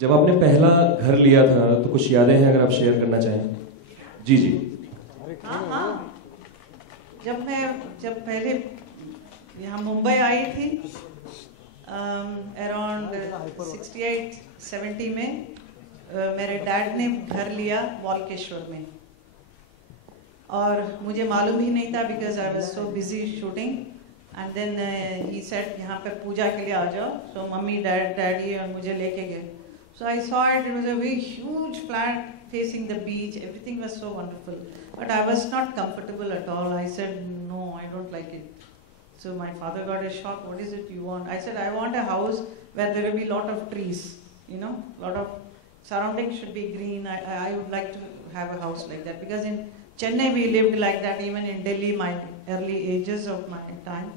जब आपने पहला घर लिया था तो कुछ यादें हैं अगर आप शेयर करना चाहें? जी जी। हाँ हाँ, जब पहले यहाँ मुंबई आई थी अराउंड 68-70 में, मेरे डैड ने घर लिया वालकेश्वर में, और मुझे मालूम ही नहीं था because I was so busy shooting. And then he said यहाँ पर पूजा के लिए आ जाओ। सो मम्मी डैडी और मुझे लेके गए। So I saw it was a very huge flat facing the beach. Everything was so wonderful, but I was not comfortable at all. I said no, I don't like it. So my father got a shock. What is it you want? I said I want a house where there will be lot of trees, you know, lot of surroundings should be green. I would like to have a house like that, because in Chennai we lived like that. Even in Delhi, my early ages of my time,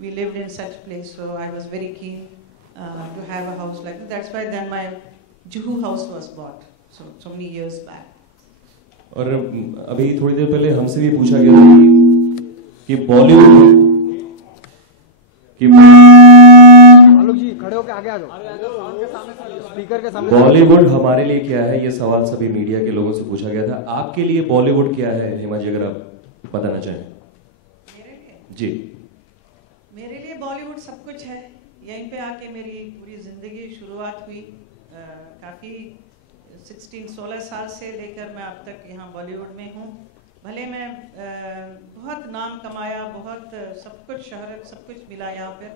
we lived in such place. So I was very keen to have a house like that. That's why then my Juhu house was bought. So many years back. और अभी थोड़ी देर पहले हमसे भी पूछा गया था कि बॉलीवुड आलोक जी खड़े होकर आगे आ जाओ, स्पीकर के सामने। बॉलीवुड हमारे लिए क्या है, ये सवाल सभी मीडिया के लोगों से पूछा गया था। आपके लिए बॉलीवुड क्या है हेमा जी, अगर आप बताना चाहें? मेरे लिए जी, मेरे लिए बॉलीवुड सब कुछ है। यहीं पे आके मेरी पूरी जिंदगी शुरुआत हुई। काफ़ी 16 साल से लेकर मैं अब तक यहाँ बॉलीवुड में हूँ। भले मैं बहुत नाम कमाया, बहुत सब कुछ शहरत सब कुछ मिला यहाँ पर,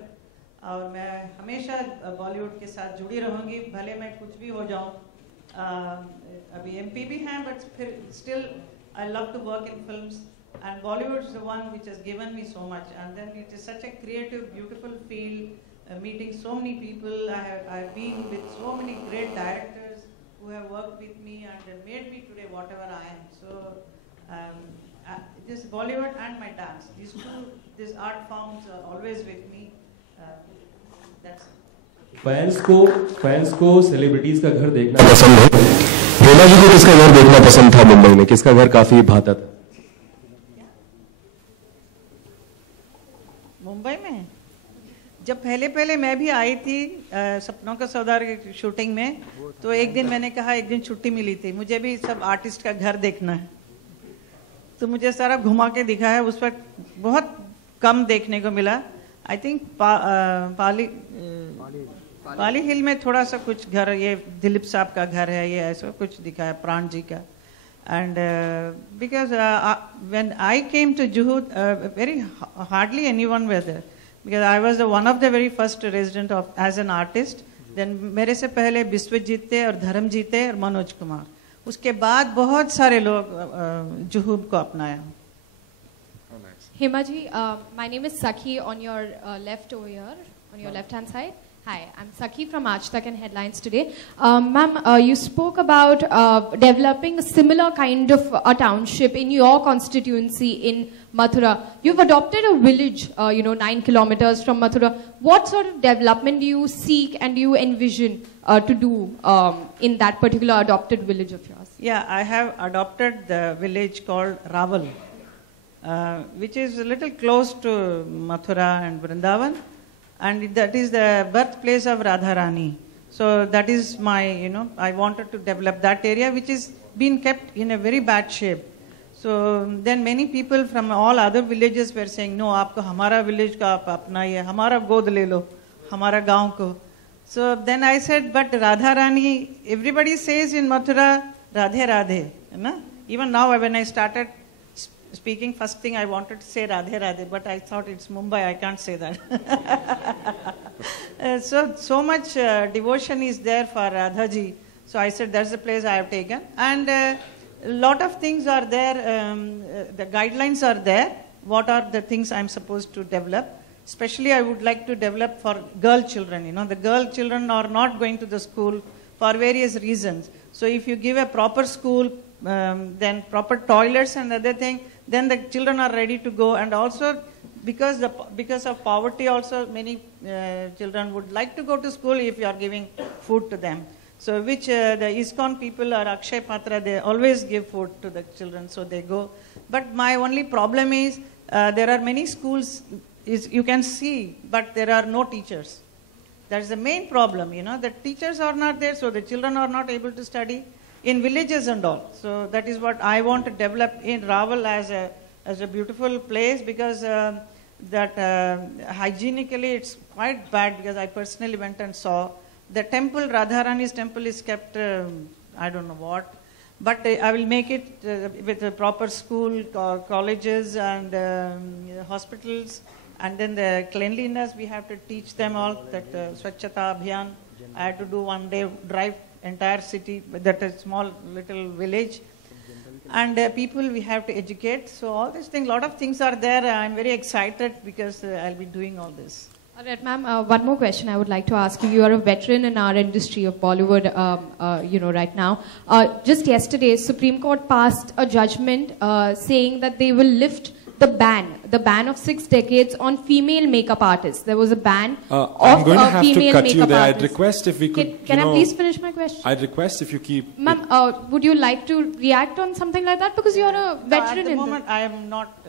और मैं हमेशा बॉलीवुड के साथ जुड़ी रहूँगी, भले मैं कुछ भी हो जाऊँ। अभी एमपी भी हैं, बट फिर still I love to work in films, and Bollywood is the one which has given me so much, and then it is such a creative, beautiful field, meeting so many people. I've been with so many great directors who have worked with me and made me today whatever I am. So this Bollywood and my dance, these art forms are always with me. That's it. Fans को celebrities का घर देखना पसंद है। हेमा जी को किसका घर देखना पसंद था मुंबई में? किसका घर काफी भाता था मुंबई में? जब पहले मैं भी आई थी सपनों का सौदागर की शूटिंग में, तो एक दिन मैंने कहा, एक दिन छुट्टी मिली थी, मुझे भी सब आर्टिस्ट का घर देखना है। तो मुझे सारा घुमा के दिखा है। उस वक्त बहुत कम देखने को मिला। आई थिंक पाली हिल में थोड़ा सा कुछ घर, ये दिलीप साहब का घर है, ये ऐसा कुछ दिखा है, प्राण जी का। And because when I came to Juhu, very hardly anyone were there, because I was the one of the very first resident of as an artist. Then मेरे से पहले विश्वजीत थे और धर्मजीत थे और मनोज कुमार। उसके बाद बहुत सारे लोग जुहू को अपनाया। Hema ji, my name is Sakhi on your left over here, on your left hand side. Hi, I'm Sakhi from Aaj Tak and Headlines today. Ma'am, you spoke about developing a similar kind of a township in your constituency in Mathura. You've adopted a village, 9 kilometers from Mathura. What sort of development do you seek and do you envision to do in that particular adopted village of yours? Yeah, I have adopted the village called Raval, which is a little close to Mathura and Vrindavan. And that is the birthplace of Radharani. So that is my, I wanted to develop that area, which is being kept in a very bad shape. So then many people from all other villages were saying, no, आपको हमारा village का आप अपनाइए, हमारा गोद ले लो, हमारा गांव को. So then I said, but Radharani, everybody says in Mathura, Radhe Radhe. Even now when I started speaking, first thing I wanted to say Radhe Radhe, but I thought it's Mumbai, I can't say that. So much devotion is there for Radha ji. So I said that's the place I have taken. And a lot of things are there, the guidelines are there. What are the things I'm supposed to develop? Especially I would like to develop for girl children. The girl children are not going to the school for various reasons. So if you give a proper school, then proper toilets and other thing, then the children are ready to go. And also because of poverty also many children would like to go to school if you are giving food to them. So which the ISKCON people or Akshay Patra, they always give food to the children, so they go. But my only problem is there are many schools you can see, but there are no teachers. That's the main problem, you know. The teachers are not there, so the children are not able to study in villages and all. So that is what I want to develop in Rawal as a beautiful place, because hygienically it's quite bad, because I personally went and saw the temple. Radharani's temple is kept, I don't know what, but I will make it with a proper school, colleges and hospitals, and then the cleanliness we have to teach them all, that Swachhata Abhiyan. I had to do one day drive entire city, that a small little village, and people we have to educate. So all these things, lot of things are there. I'm very excited because I'll be doing all this. All right, ma'am. One more question I would like to ask you. You are a veteran in our industry of Bollywood, right now. Just yesterday, Supreme Court passed a judgment saying that they will lift the ban of 6 decades on female makeup artists. There was a ban I'm going to have to female cut you makeup there. artists. I'd request if we could. Can I please finish my question? I'd request if you keep. Ma'am, would you like to react on something like that? Because you're a veteran At the in moment, I am not.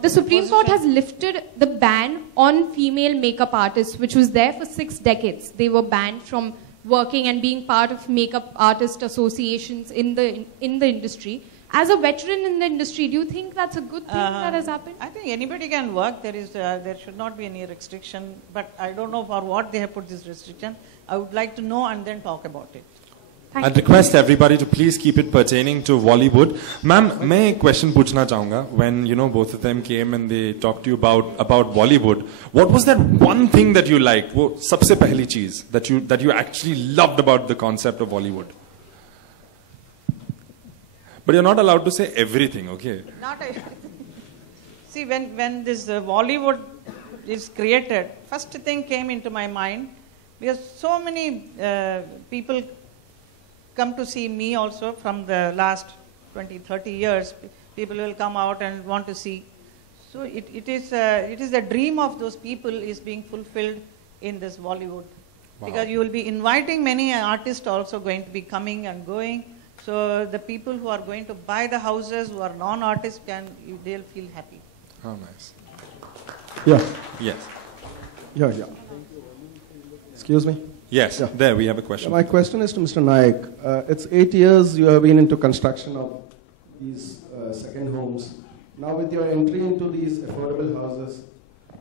the Supreme Court has lifted the ban on female makeup artists, which was there for 6 decades. They were banned from working and being part of makeup artist associations in the industry. As a veteran in the industry, do you think that's a good thing that has happened? I think anybody can work. There should not be any restriction. But I don't know for what they have put this restriction. I would like to know and then talk about it. Thank I'd you. request everybody to please keep it pertaining to Bollywood. Ma'am, मैं एक question पूछना चाहूँगा. When both of them came and they talked to you about Bollywood, what was that one thing that you liked? वो सबसे पहली चीज that you actually loved about the concept of Bollywood? But you're not allowed to say everything, okay? Not See, when this Bollywood is created, first thing came into my mind, because so many people come to see me also from the last 20, 30 years. People will come out and want to see. So it is the dream of those people is being fulfilled in this Bollywood. Wow. Because you will be inviting many artists also going to be coming and going. So the people who are going to buy the houses, who are non-artists, they'll feel happy. Oh, nice. Yeah, Yes. yeah. Excuse me. Yes, Yeah. there we have a question. My question is to Mr. Naik. It's 8 years you have been into construction of these second homes. Now with your entry into these affordable houses,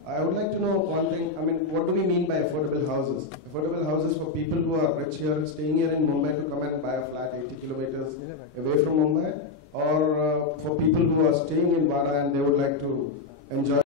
I would like to know one thing. I mean, what do we mean by affordable houses? Affordable houses for people who are rich here, staying here in Mumbai to come and buy a flat 80 kilometers away from Mumbai? Or for people who are staying in Vara and they would like to enjoy